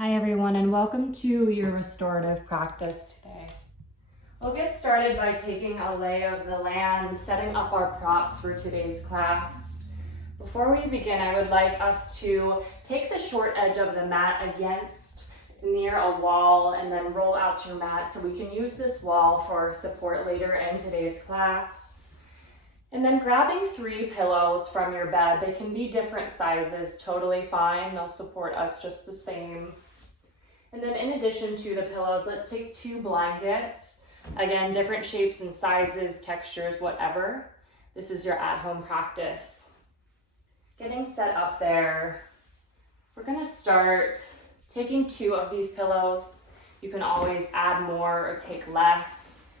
Hi everyone, and welcome to your restorative practice today. We'll get started by taking a lay of the land, setting up our props for today's class. Before we begin, I would like us to take the short edge of the mat against near a wall and then roll out your mat so we can use this wall for support later in today's class. And then grabbing 3 pillows from your bed. They can be different sizes, totally fine. They'll support us just the same. And then in addition to the pillows, let's take 2 blankets. Again, different shapes and sizes, textures, whatever. This is your at-home practice. Getting set up there, we're gonna start taking 2 of these pillows. You can always add more or take less.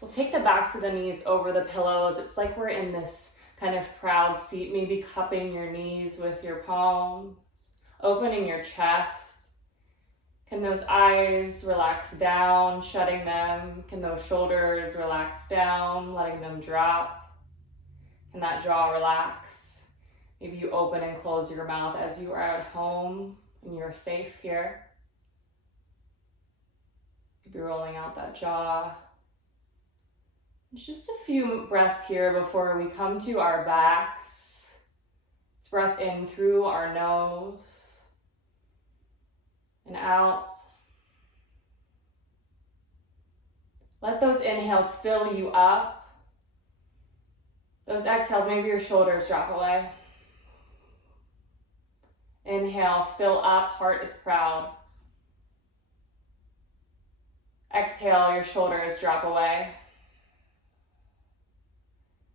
We'll take the backs of the knees over the pillows. It's like we're in this kind of proud seat, maybe cupping your knees with your palms, opening your chest. Can those eyes relax down, shutting them? Can those shoulders relax down, letting them drop? Can that jaw relax? Maybe you open and close your mouth as you are at home and you're safe here. Maybe rolling out that jaw. Just a few breaths here before we come to our backs. Let's breath in through our nose and out. Let those inhales fill you up. Those exhales, maybe your shoulders drop away. Inhale, fill up, heart is proud. Exhale, your shoulders drop away.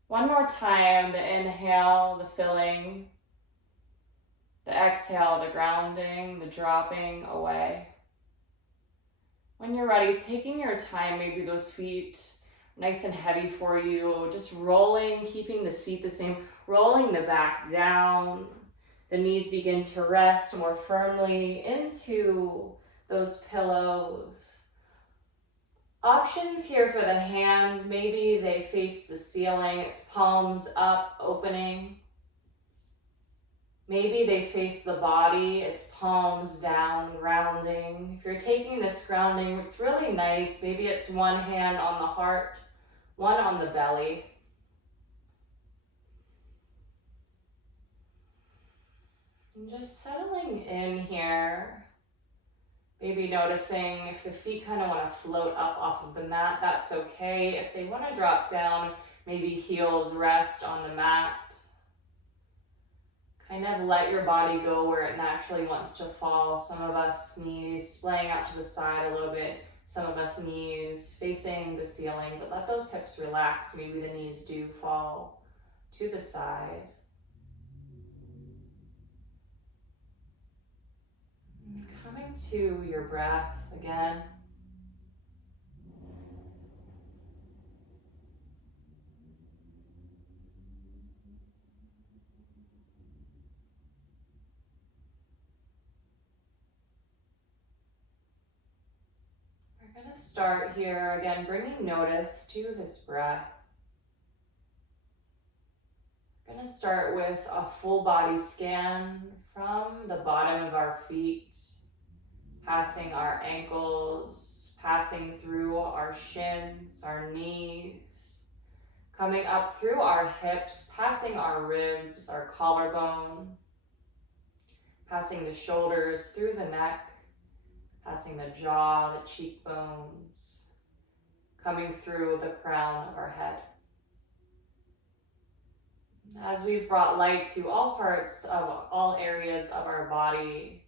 One more time, the inhale, the filling, the exhale, the grounding, the dropping away. When you're ready, taking your time, maybe those feet nice and heavy for you, just rolling, keeping the seat the same, rolling the back down. The knees begin to rest more firmly into those pillows. Options here for the hands, maybe they face the ceiling, it's palms up, opening. Maybe they face the body, it's palms down, grounding. If you're taking this grounding, it's really nice. Maybe it's one hand on the heart, one on the belly. And just settling in here. Maybe noticing if the feet kind of want to float up off of the mat, that's okay. If they want to drop down, maybe heels rest on the mat. Kind of let your body go where it naturally wants to fall. Some of us knees splaying out to the side a little bit. Some of us knees facing the ceiling, but let those hips relax. Maybe the knees do fall to the side. Coming to your breath again. We're going to start here again, bringing notice to this breath. We're going to start with a full body scan from the bottom of our feet, passing our ankles, passing through our shins, our knees, coming up through our hips, passing our ribs, our collarbone, passing the shoulders through the neck, passing the jaw, the cheekbones, coming through the crown of our head. As we've brought light to all parts of all areas of our body,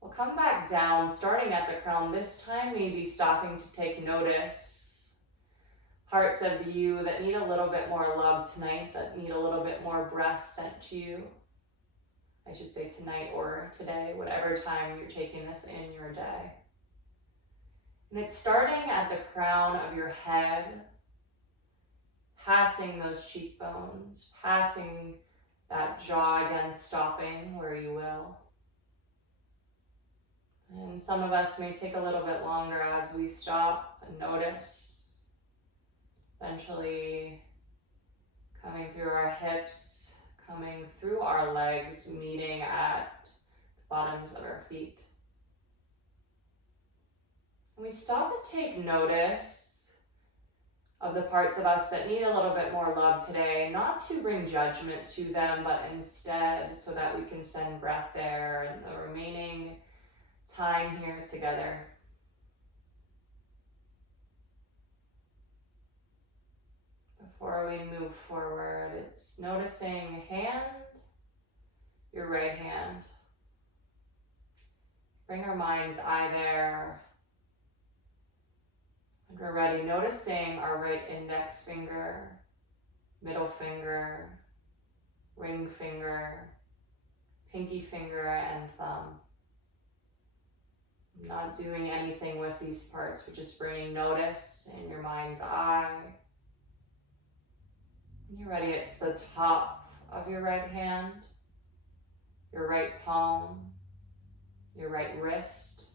we'll come back down, starting at the crown. This time, maybe stopping to take notice. Parts of you that need a little bit more love tonight, that need a little bit more breath sent to you. I should say tonight or today, whatever time you're taking this in your day. And it's starting at the crown of your head, passing those cheekbones, passing that jaw again, stopping where you will. And some of us may take a little bit longer as we stop and notice. Eventually coming through our hips, coming through our legs, meeting at the bottoms of our feet. And we stop and take notice of the parts of us that need a little bit more love today, not to bring judgment to them, but instead so that we can send breath there and the remaining time here together. Before we move forward, it's noticing hand, your right hand. Bring our mind's eye there. And we're ready, noticing our right index finger, middle finger, ring finger, pinky finger, and thumb. I'm not doing anything with these parts, we're just bringing notice in your mind's eye. When you're ready, it's the top of your right hand, your right palm, your right wrist.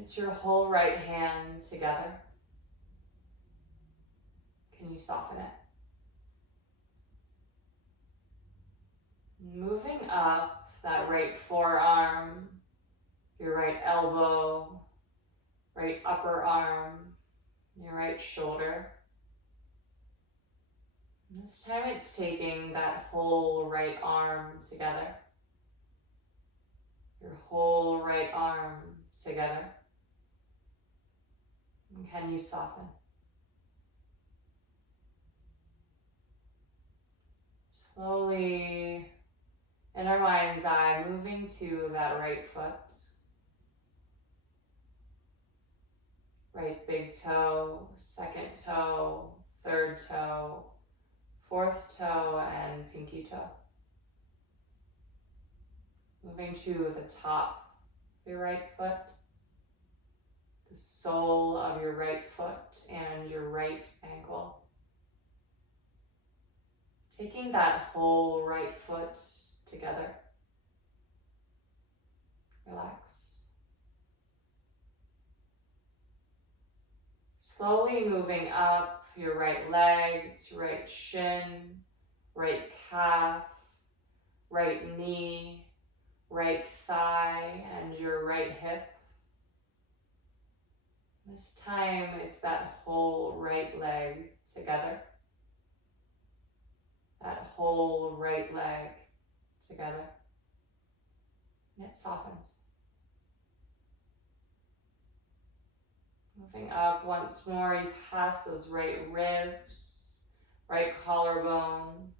It's your whole right hand together. Can you soften it? Moving up that right forearm, your right elbow, right upper arm, your right shoulder. And this time it's taking that whole right arm together. Your whole right arm together. And can you soften? Slowly, in our mind's eye, moving to that right foot. Right big toe, second toe, third toe, fourth toe, and pinky toe. Moving to the top of your right foot, the sole of your right foot, and your right ankle. Taking that whole right foot together. Relax. Slowly moving up your right leg to right shin, right calf, right knee, right thigh, and your right hip. This time it's that whole right leg together. That whole right leg together. And it softens. Moving up once more, you pass those right ribs, right collarbone,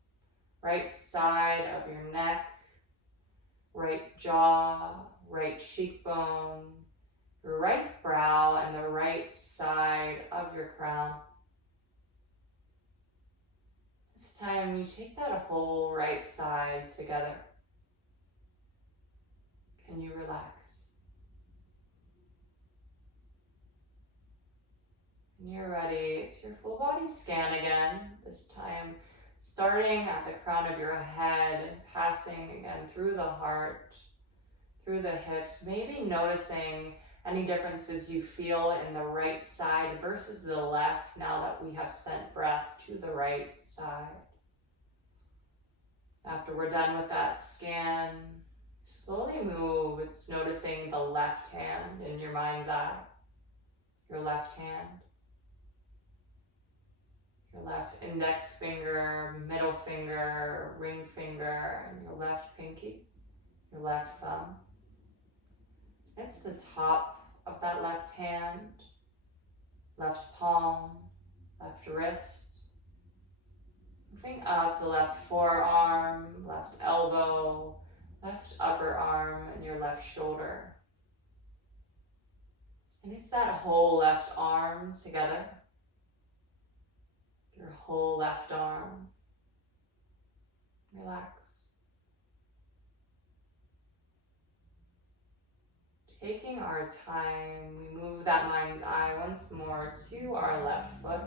right side of your neck, right jaw, right cheekbone, your right brow, and the right side of your crown. This time you take that whole right side together. Can you relax? When you're ready, it's your full body scan again, this time starting at the crown of your head and passing again through the heart, through the hips, maybe noticing any differences you feel in the right side versus the left now that we have sent breath to the right side. After we're done with that scan, slowly move. It's noticing the left hand in your mind's eye, your left hand. Your left index finger, middle finger, ring finger, and your left pinky, your left thumb. It's the top of that left hand, left palm, left wrist. Moving up the left forearm, left elbow, left upper arm, and your left shoulder. And it's that whole left arm together. Your whole left arm. Relax. Taking our time, we move that mind's eye once more to our left foot.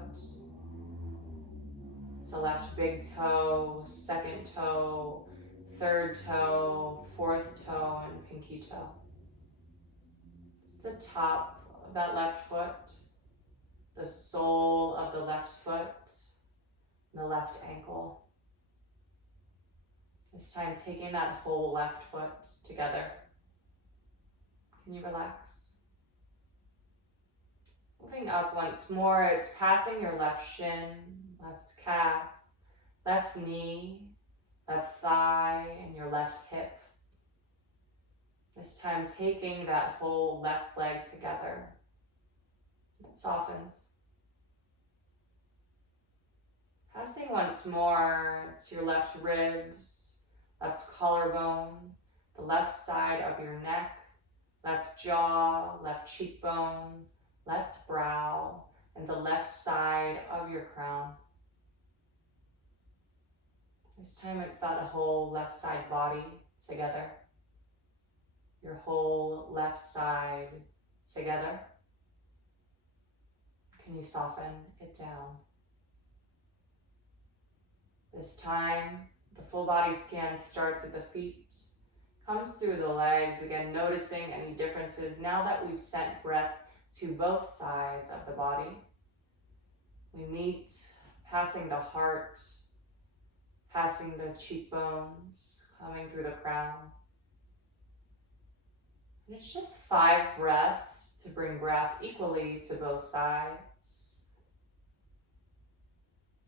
It's the left big toe, second toe, third toe, fourth toe, and pinky toe. It's the top of that left foot, the sole of the left foot, and the left ankle. This time taking that whole left foot together. Can you relax? Moving up once more, it's passing your left shin, left calf, left knee, left thigh, and your left hip. This time taking that whole left leg together. It softens. Passing once more to your left ribs, left collarbone, the left side of your neck, left jaw, left cheekbone, left brow, and the left side of your crown. This time it's that whole left side body together. Your whole left side together. Can you soften it down? This time, the full body scan starts at the feet, comes through the legs, again noticing any differences now that we've sent breath to both sides of the body. We meet, passing the heart, passing the cheekbones, coming through the crown. And it's just 5 breaths to bring breath equally to both sides.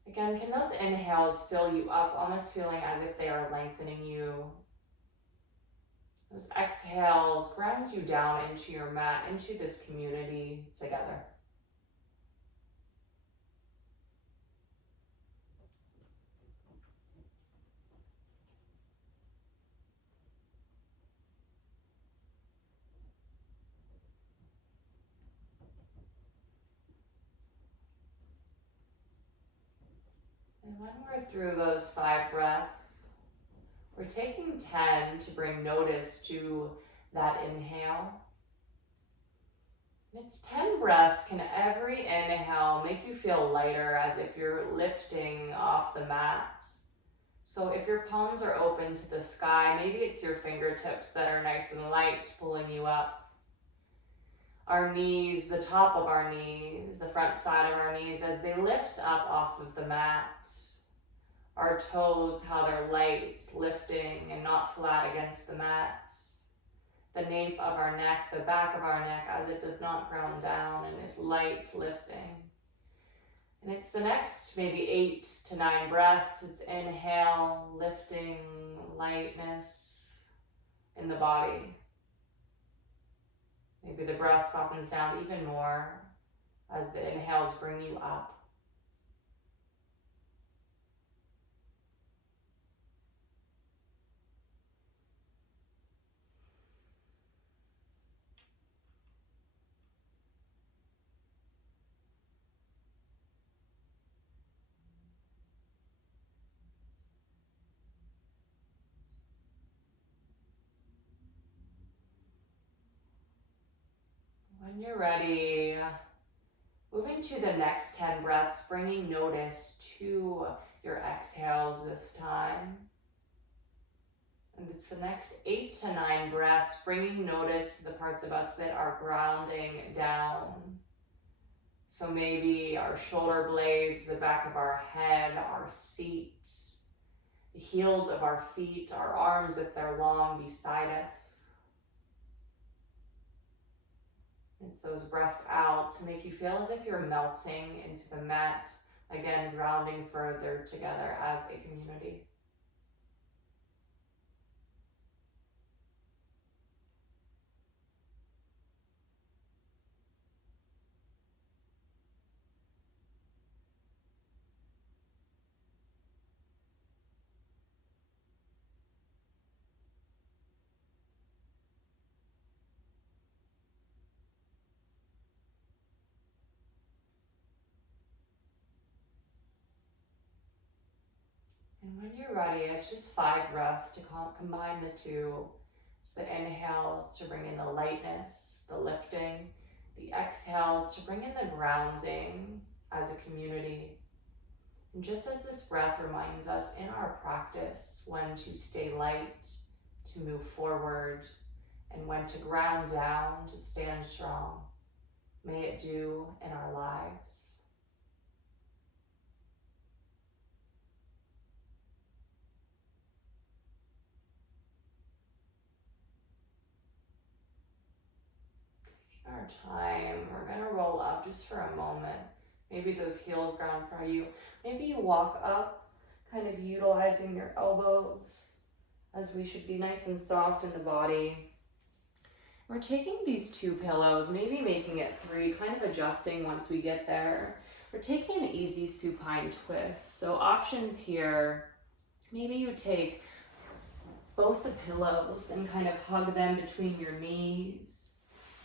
Again, can those inhales fill you up, almost feeling as if they are lengthening you? Those exhales ground you down into your mat, into this community together. And when we're through those 5 breaths, we're taking 10 to bring notice to that inhale. And it's 10 breaths. Can every inhale make you feel lighter, as if you're lifting off the mat? So if your palms are open to the sky, maybe it's your fingertips that are nice and light, pulling you up. Our knees, the top of our knees, the front side of our knees, as they lift up off of the mat. Our toes, how they're light, lifting and not flat against the mat. The nape of our neck, the back of our neck, as it does not ground down and is light, lifting. And it's the next maybe 8 to 9 breaths. It's inhale, lifting, lightness in the body. Maybe the breath softens down even more as the inhales bring you up. When you're ready, moving to the next 10 breaths, bringing notice to your exhales this time. And it's the next 8 to 9 breaths, bringing notice to the parts of us that are grounding down. So maybe our shoulder blades, the back of our head, our seat, the heels of our feet, our arms if they're long beside us. It's those breaths out to make you feel as if you're melting into the mat, again grounding further together as a community. And when you're ready, it's just 5 breaths to combine the two. It's the inhales to bring in the lightness, the lifting, the exhales to bring in the grounding as a community. And just as this breath reminds us in our practice when to stay light, to move forward, and when to ground down, to stand strong, may it do in our lives. Our time, we're gonna roll up just for a moment. Maybe those heels ground for you. Maybe you walk up, kind of utilizing your elbows, as we should be nice and soft in the body. We're taking these 2 pillows, maybe making it 3, kind of adjusting once we get there. We're taking an easy supine twist. So options here, maybe you take both the pillows and kind of hug them between your knees.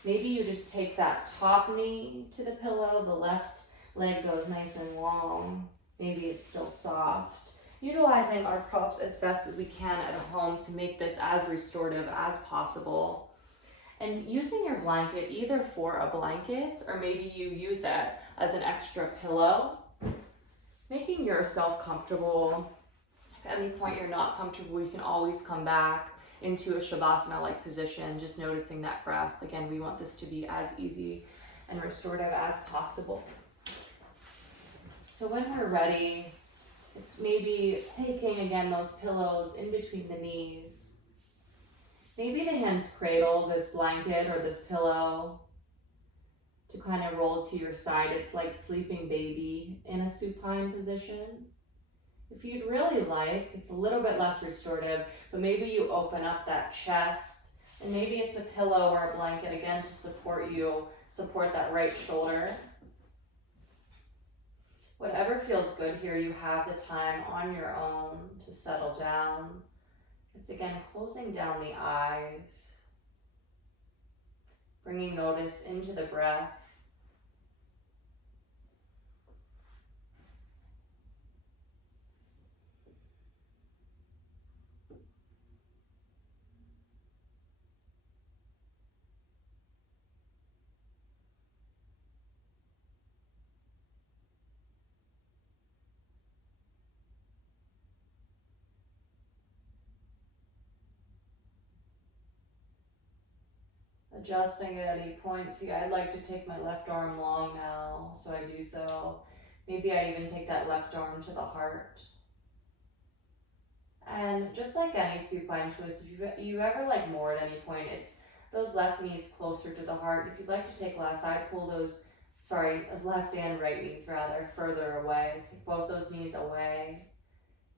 Maybe you just take that top knee to the pillow, the left leg goes nice and long. Maybe it's still soft. Utilizing our props as best as we can at home to make this as restorative as possible. And using your blanket either for a blanket or maybe you use it as an extra pillow. Making yourself comfortable. If at any point you're not comfortable, you can always come back into a Shavasana-like position, just noticing that breath. Again, we want this to be as easy and restorative as possible. So when we're ready, it's maybe taking, again, those pillows in between the knees. Maybe the hands cradle this blanket or this pillow to kind of roll to your side. It's like sleeping baby in a supine position. If you'd really like, it's a little bit less restorative, but maybe you open up that chest and maybe it's a pillow or a blanket again to support you, support that right shoulder. Whatever feels good here, you have the time on your own to settle down. It's again closing down the eyes, bringing notice into the breath. Adjusting at any point. See, I'd like to take my left arm long now, so I do so. Maybe I even take that left arm to the heart. And just like any supine twist, if you ever like more at any point, it's those left knees closer to the heart. If you'd like to take less, I pull those, left and right knees rather, further away. Take both those knees away.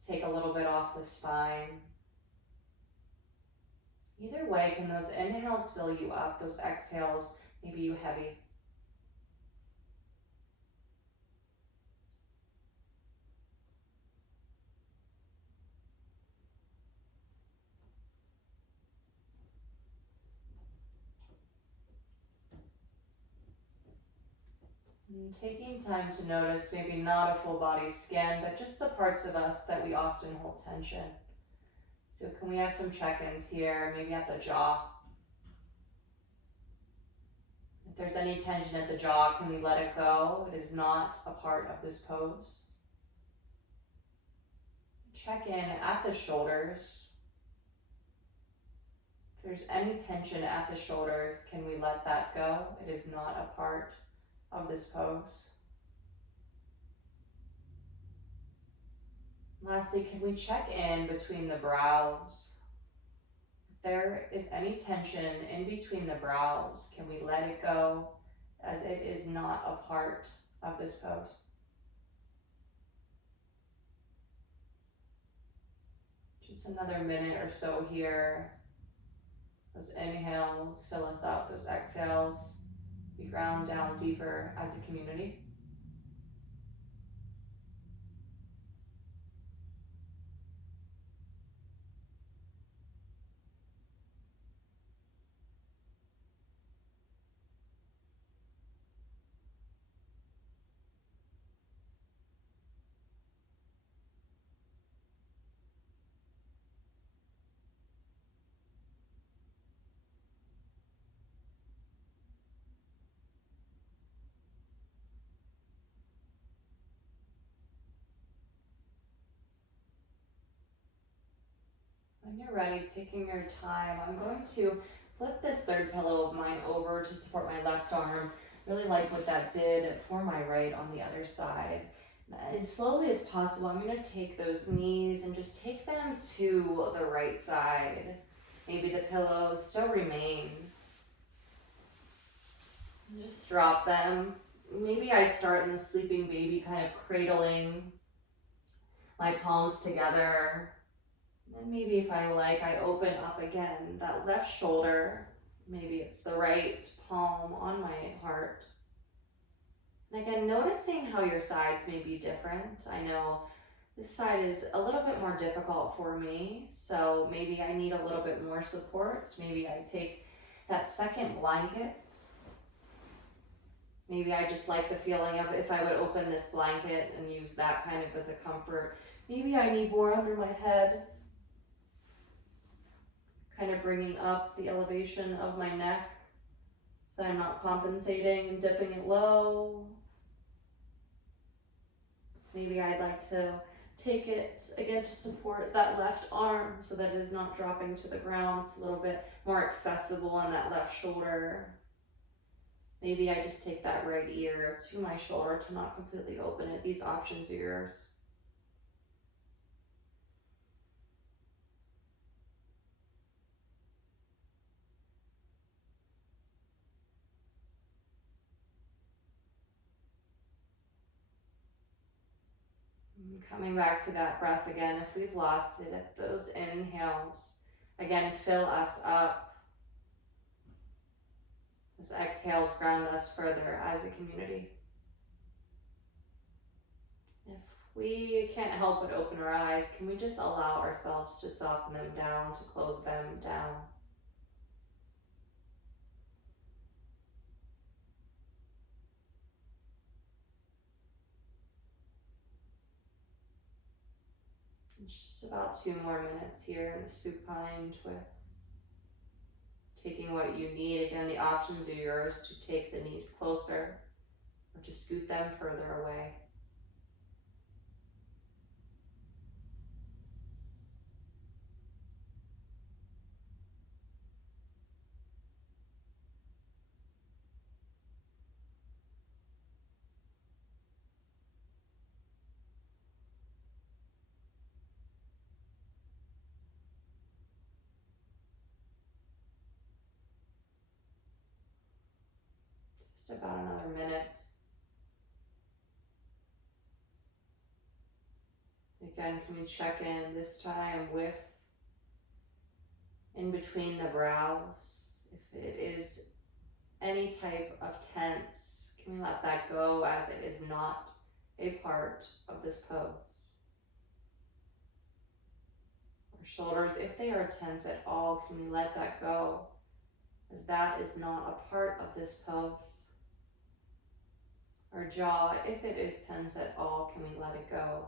Take a little bit off the spine. Either way, can those inhales fill you up, those exhales, maybe you heavy. And taking time to notice maybe not a full body scan, but just the parts of us that we often hold tension. So can we have some check-ins here, maybe at the jaw? If there's any tension at the jaw, can we let it go? It is not a part of this pose. Check in at the shoulders. If there's any tension at the shoulders, can we let that go? It is not a part of this pose. Lastly, can we check in between the brows? If there is any tension in between the brows, can we let it go as it is not a part of this pose? Just another minute or so here. Those inhales fill us up, those exhales, we ground down deeper as a community. When you're ready, taking your time, I'm going to flip this third pillow of mine over to support my left arm. Really like what that did for my right on the other side. As slowly as possible, I'm going to take those knees and just take them to the right side. Maybe the pillows still remain. Just drop them. Maybe I start in the sleeping baby, kind of cradling my palms together. And maybe if I like, I open up again, that left shoulder. Maybe it's the right palm on my heart. And again, noticing how your sides may be different. I know this side is a little bit more difficult for me, so maybe I need a little bit more support. Maybe I take that second blanket. Maybe I just like the feeling of if I would open this blanket and use that kind of as a comfort. Maybe I need more under my head. Kind of bringing up the elevation of my neck so I'm not compensating and dipping it low. Maybe I'd like to take it again to support that left arm so that it is not dropping to the ground. It's a little bit more accessible on that left shoulder. Maybe I just take that right ear to my shoulder to not completely open it. These options are yours. Coming back to that breath again, if we've lost it at those inhales, again, fill us up. Those exhales ground us further as a community. If we can't help but open our eyes, can we just allow ourselves to soften them down, to close them down? Just about 2 more minutes here in the supine twist. Taking what you need. Again, the options are yours to take the knees closer or to scoot them further away. Just about another minute. Again, can we check in this time with in between the brows? If it is any type of tense, can we let that go as it is not a part of this pose? Our shoulders, if they are tense at all, can we let that go as that is not a part of this pose? Our jaw, if it is tense at all, can we let it go?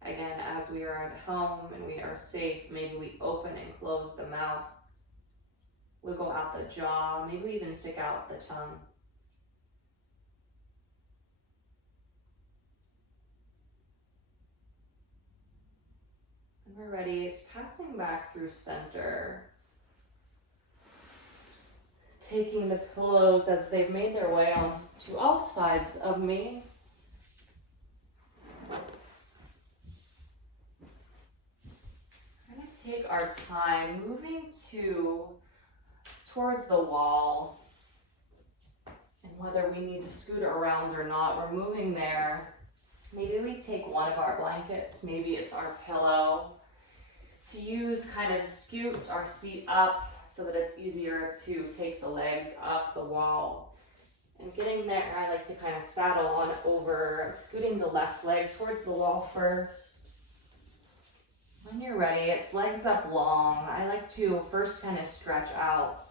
Again, as we are at home and we are safe, maybe we open and close the mouth. Wiggle out the jaw, maybe we even stick out the tongue. When we're ready, it's passing back through center. Taking the pillows as they've made their way onto all sides of me. We're going to take our time moving towards the wall. And whether we need to scoot around or not, we're moving there. Maybe we take one of our blankets, maybe it's our pillow, to use kind of scoot our seat up so that it's easier to take the legs up the wall. And getting there, I like to kind of saddle on over, scooting the left leg towards the wall first. When you're ready, it's legs up long. I like to first kind of stretch out.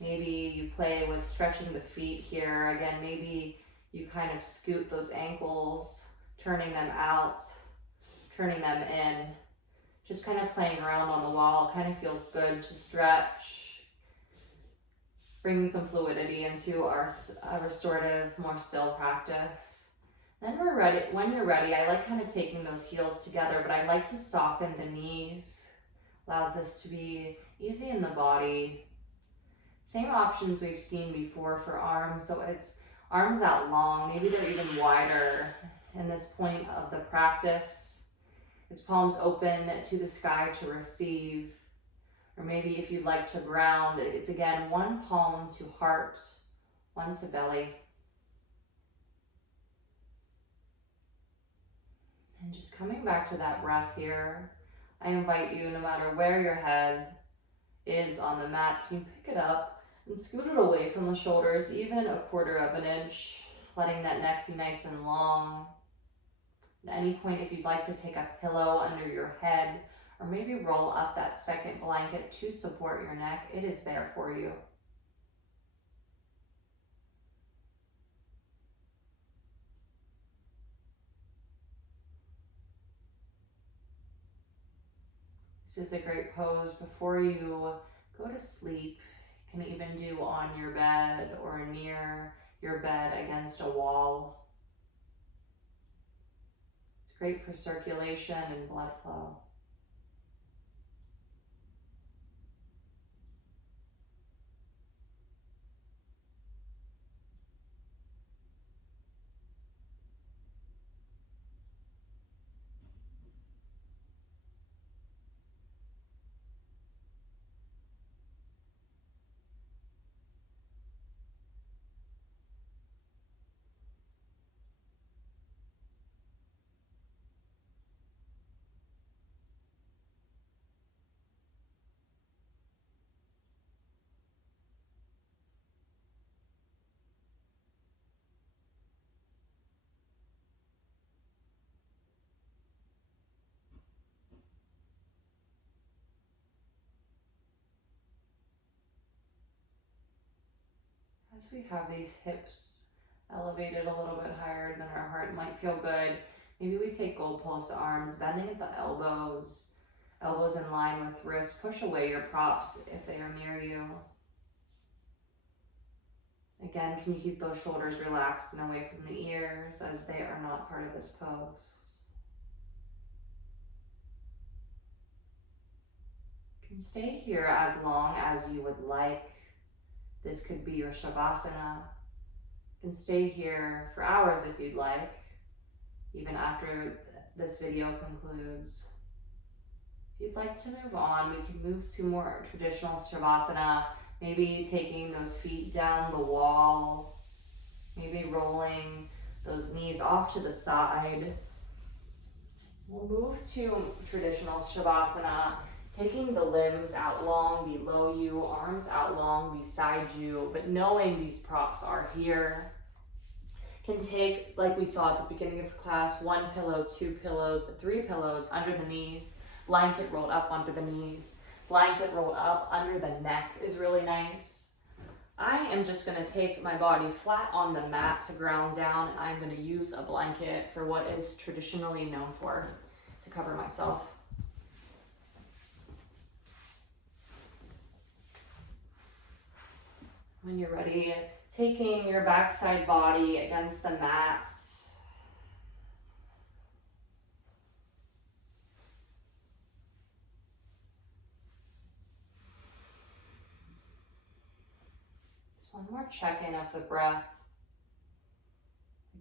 Maybe you play with stretching the feet here. Again, maybe you kind of scoot those ankles, turning them out, turning them in. Just kind of playing around on the wall, kind of feels good to stretch. Bring some fluidity into our restorative, more still practice. Then we're ready. When you're ready, I like kind of taking those heels together, but I like to soften the knees. Allows this to be easy in the body. Same options we've seen before for arms, so it's arms out long, maybe they're even wider in this point of the practice. It's palms open to the sky to receive. Or maybe if you'd like to ground, it's again one palm to heart, one to belly. And just coming back to that breath here, I invite you, no matter where your head is on the mat, can you pick it up and scoot it away from the shoulders, even a quarter of an inch, letting that neck be nice and long. At any point, if you'd like to take a pillow under your head, or maybe roll up that second blanket to support your neck, it is there for you. This is a great pose before you go to sleep. You can even do on your bed or near your bed against a wall. It's great for circulation and blood flow. As we have these hips elevated a little bit higher than our heart, might feel good. Maybe we take gold pulse arms, bending at the elbows, elbows in line with wrists. Push away your props if they are near you. Again, can you keep those shoulders relaxed and away from the ears as they are not part of this pose? You can stay here as long as you would like. This could be your Shavasana. You can stay here for hours if you'd like, even after this video concludes. If you'd like to move on, we can move to more traditional Shavasana, maybe taking those feet down the wall, maybe rolling those knees off to the side. We'll move to traditional Shavasana, taking the limbs out long below you, arms out long beside you, but knowing these props are here. Can take, like we saw at the beginning of class, 1 pillow, 2 pillows, 3 pillows under the knees, blanket rolled up under the knees, blanket rolled up under the neck is really nice. I am just going to take my body flat on the mat to ground down, and I'm going to use a blanket for what is traditionally known for, to cover myself. When you're ready, taking your backside body against the mat. Just one more check-in of the breath.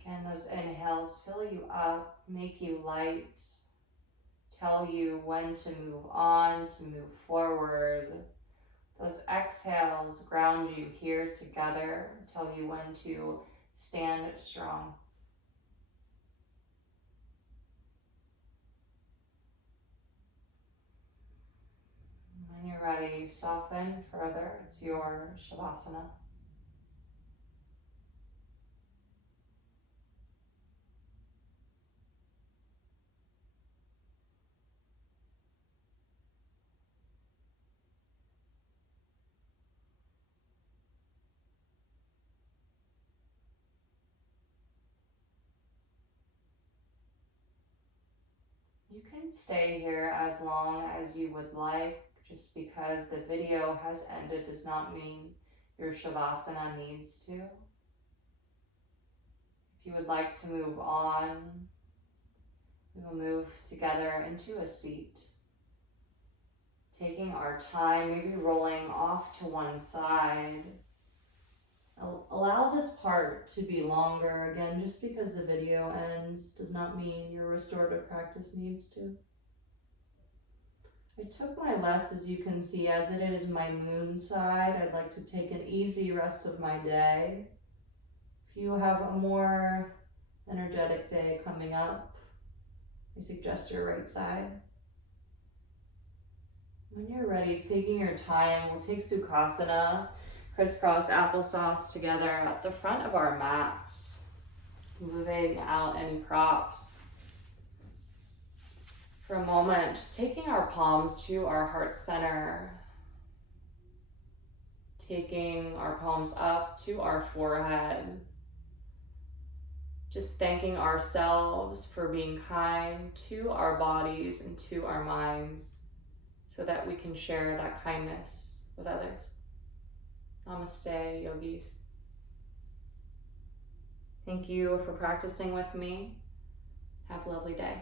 Again, those inhales fill you up, make you light, tell you when to move on, to move forward. Those exhales ground you here together, tell you when to stand strong. When you're ready, soften further. It's your Shavasana. You can stay here as long as you would like. Just because the video has ended does not mean your Shavasana needs to. If you would like to move on, we will move together into a seat. Taking our time, maybe rolling off to one side. Allow this part to be longer. Again, just because the video ends does not mean your restorative practice needs to. I took my left, as you can see, as it is my moon side. I'd like to take an easy rest of my day. If you have a more energetic day coming up, I suggest your right side. When you're ready, taking your time, we'll take Sukhasana, crisscross applesauce together at the front of our mats, moving out any props. For a moment, just taking our palms to our heart center, taking our palms up to our forehead, just thanking ourselves for being kind to our bodies and to our minds so that we can share that kindness with others. Namaste, yogis. Thank you for practicing with me. Have a lovely day.